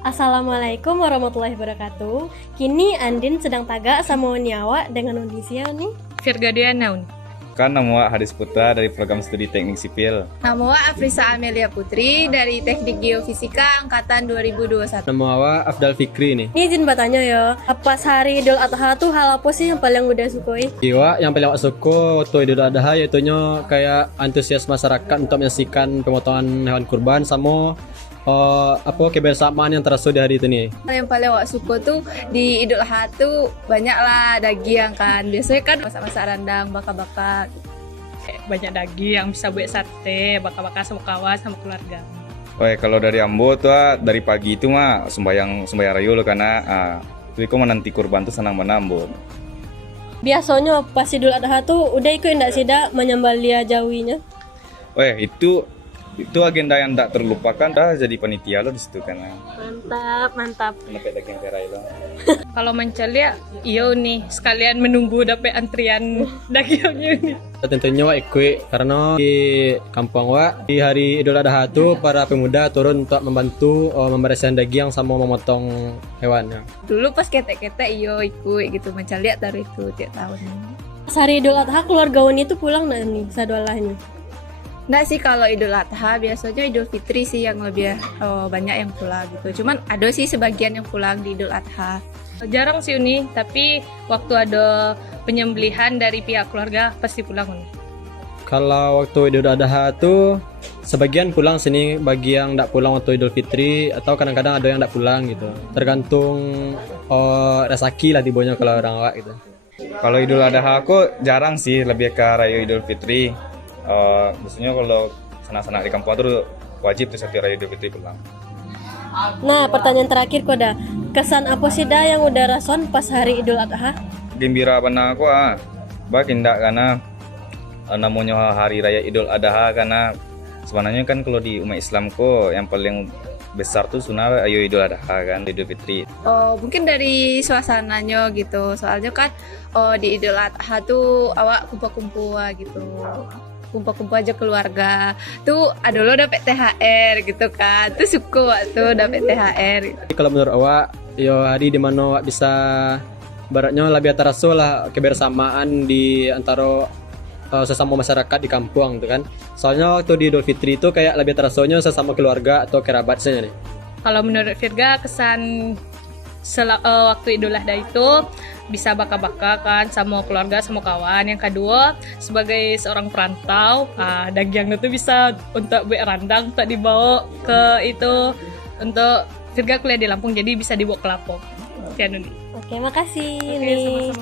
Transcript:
Assalamualaikum warahmatullahi wabarakatuh. Kini Andin sedang tagak sama Niawa dengan kondisi nih. Virgadiana naun. Kan nama Hadis Putra dari program studi teknik sipil. Nama Afrisa Amelia Putri dari Teknik Geofisika angkatan 2021. Nama awak Afdal Fikri nih. Ini izin bertanya ya, pas hari Idul Adha tuh hal apa sih yang paling udah sukoi? Iwa yang paling awak suka waktu Idul Adha yaitunya kayak antusias masyarakat untuk menyaksikan pemotongan hewan kurban sama kebersamaan yang terasa di hari itu nih. Yang paling awak suka tuh di Idul Adha tuh banyak lah daging kan. Biasanya kan masak-masak rendang, bakar-bakar. Banyak daging yang bisa buat sate, bakar-bakar sama kawan sama keluarga. Wah, kalau dari Ambo tuh dari pagi itu mah sembayang rayu lo karena itu kok menanti kurban tuh senang menambut. Biasanya pas Idul Adha tuh udah ikut ndak sih dak menyambalia jawinya? Wah, itu agenda yang tak terlupakan dah jadi panitia lo di situ karena Mantap. dapat daging terai lo. Kalau mencelia, iyo nih sekalian menunggu dapat antrian dagingnya nih. Tentunya wak ikut karena di kampung wak di hari Idul Adha itu para pemuda turun untuk membantu membereskan daging sama memotong hewannya. Dulu pas ketek-ketek iyo ikut gitu mencari dari itu tiap tahun. Pas hari Idul Adha keluarga Uni tuh pulang nggak nih sadwalahnya? Nggak sih kalau Idul Adha, biasanya Idul Fitri sih yang lebih banyak yang pulang gitu. Cuman ada sih sebagian yang pulang di Idul Adha. Jarang sih Uni, tapi waktu ada penyembelihan dari pihak keluarga pasti pulang Uni. Kalau waktu Idul Adha tuh sebagian pulang sini, bagi yang tidak pulang waktu Idul Fitri atau kadang-kadang ada yang tidak pulang gitu. Tergantung rezeki lah dibonya kalau orang awak gitu. Kalau Idul Adha aku jarang sih, lebih ke Raya Idul Fitri. Biasanya kalau sanak-sanak di kampung tuh wajib tuh setiap Raya Idul Fitri pulang. Nah, pertanyaan terakhir Koda, kesan apa sih dah yang udah rason pas hari Idul Adha? Gembira benar aku baginda karena namanya hari raya Idul Adha karena sebenarnya kan kalau di umat Islam kok yang paling besar tuh sunnah ayo Idul Adha kan Idul Fitri. Mungkin dari suasananya gitu. Soalnya kan di Idul Adha tuh awak kumpul-kumpul gitu. Kumpul-kumpul aja keluarga tuh ada lo dapet THR gitu kan, tuh suka waktu dapet THR. Kalau menurut awak, yo hari di mana awak bisa baratnya lebih terasa lah kebersamaan di antara sesama masyarakat di kampung gitu kan. Soalnya waktu di Idul Fitri itu kayak lebih terasanya sesama keluarga atau kerabat saja nih. Kalau menurut Virga kesan waktu Idul Adha itu bisa bakar-bakar kan sama keluarga sama kawan. Yang kedua sebagai seorang perantau daging itu bisa untuk buat rendang untuk dibawa ke itu untuk Virga kuliah di Lampung jadi bisa dibawa ke Lampung. Sekian Uni. Oke, makasih nih.